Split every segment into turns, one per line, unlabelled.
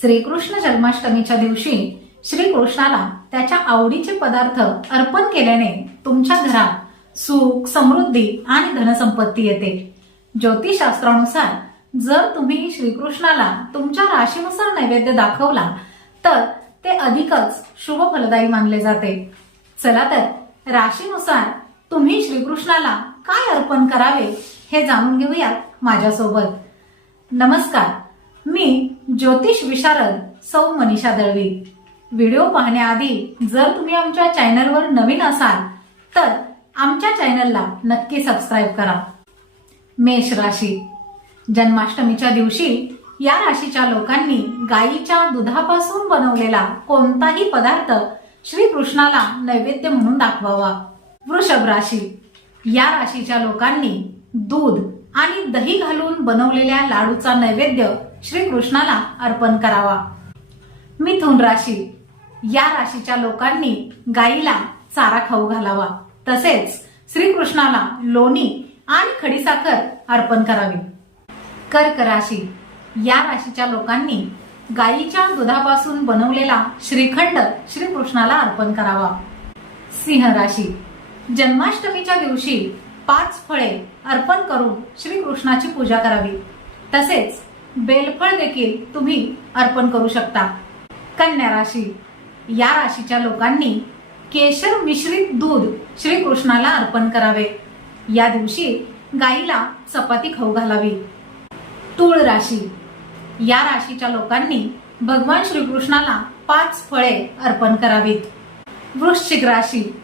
श्रीकृष्ण जन्माष्टमीच्या दिवशी श्रीकृष्णाला त्याच्या आवडीचे पदार्थ अर्पण केल्याने तुमच्या घरात सुख समृद्धी आणि धनसंपत्ती येते. ज्योतिषशास्त्रानुसार जर तुम्ही श्रीकृष्णाला तुमच्या राशीनुसार नैवेद्य दाखवला तर ते अधिकच शुभ फलदायी मानले जाते. चला तर राशीनुसार तुम्ही श्रीकृष्णाला काय अर्पण करावे हे जाणून घेऊयात माझ्यासोबत. नमस्कार. मी ज्योतिष विशारद सौ मनीषा दळवी. व्हिडिओ पाहण्याआधी जर तुम्ही आमच्या चॅनलवर नवीन असाल तर आमच्या चॅनलला नक्की सबस्क्राईब करा. मेष राशी. जन्माष्टमीच्या दिवशी या राशीच्या लोकांनी गायीच्या दुधापासून बनवलेला कोणताही पदार्थ श्रीकृष्णाला नैवेद्य म्हणून दाखवावा. वृषभ राशी. या राशीच्या लोकांनी दूध आणि दही घालून बनवलेल्या लाडूचा नैवेद्य श्रीकृष्णाला अर्पण करावा. मिथुन राशी. या राशीच्या लोकांनी गाईला चारा खाऊ घालावा. तसेच श्रीकृष्णाला लोणी आणि खडीसाखर अर्पण करावी. कर्क राशी. या राशीच्या लोकांनी गायीच्या दुधापासून बनवलेला श्रीखंड श्रीकृष्णाला अर्पण करावा. सिंह राशी. जन्माष्टमीच्या दिवशी पाच फळे अर्पण करून श्रीकृष्णाची पूजा करावी. तसेच बेलफळ देखील तुम्ही अर्पण करू शकता. कन्या राशी. या राशीच्या लोकांनी केशर मिश्रित दूध श्रीकृष्णाला अर्पण करावे. या दिवशी गाईला चपाती खाऊ घालावी. तूळ राशी. या राशीच्या लोकांनी भगवान श्रीकृष्णाला पाच फळे अर्पण करावीत. वृश्चिक राशी.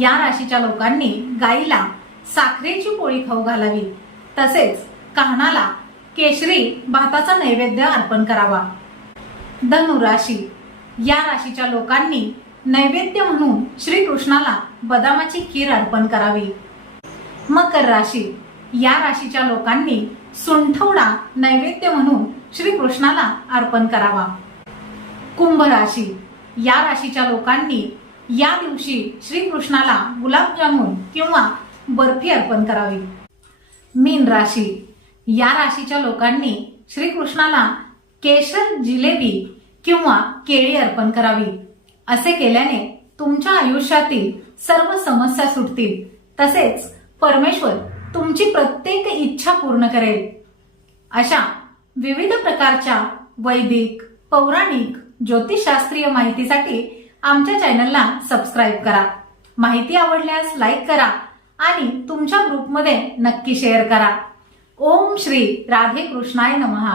या राशीच्या लोकांनी गाईला साखरेची पोळी खाऊ घालावी. तसेच काहनाला केशरी भाताचा नैवेद्य अर्पण करावा. धनु राशी. या राशीच्या लोकांनी नैवेद्य म्हणून श्रीकृष्णाला बदामाची खीर अर्पण करावी. मकर राशी. या राशीच्या लोकांनी सुंठवडा नैवेद्य म्हणून श्रीकृष्णाला अर्पण करावा. कुंभ राशी. या राशीच्या लोकांनी या दिवशी श्रीकृष्णाला गुलाबजामुन किंवा बर्फी अर्पण करावी. मीन राशी. या राशीच्या लोकांनी श्रीकृष्णाला केशर जिलेबी किंवा केळी अर्पण करावी. असे केल्याने तुमच्या आयुष्यातील सर्व समस्या सुटतील. तसेच परमेश्वर तुमची प्रत्येक इच्छा पूर्ण करेल. अशा विविध प्रकारच्या वैदिक पौराणिक ज्योतिषशास्त्रीय माहितीसाठी आमच्या चॅनलला सबस्क्राईब करा. माहिती आवडल्यास लाईक करा आणि तुमच्या ग्रुपमध्ये नक्की शेअर करा. ओम श्री राधे कृष्णाय नमहा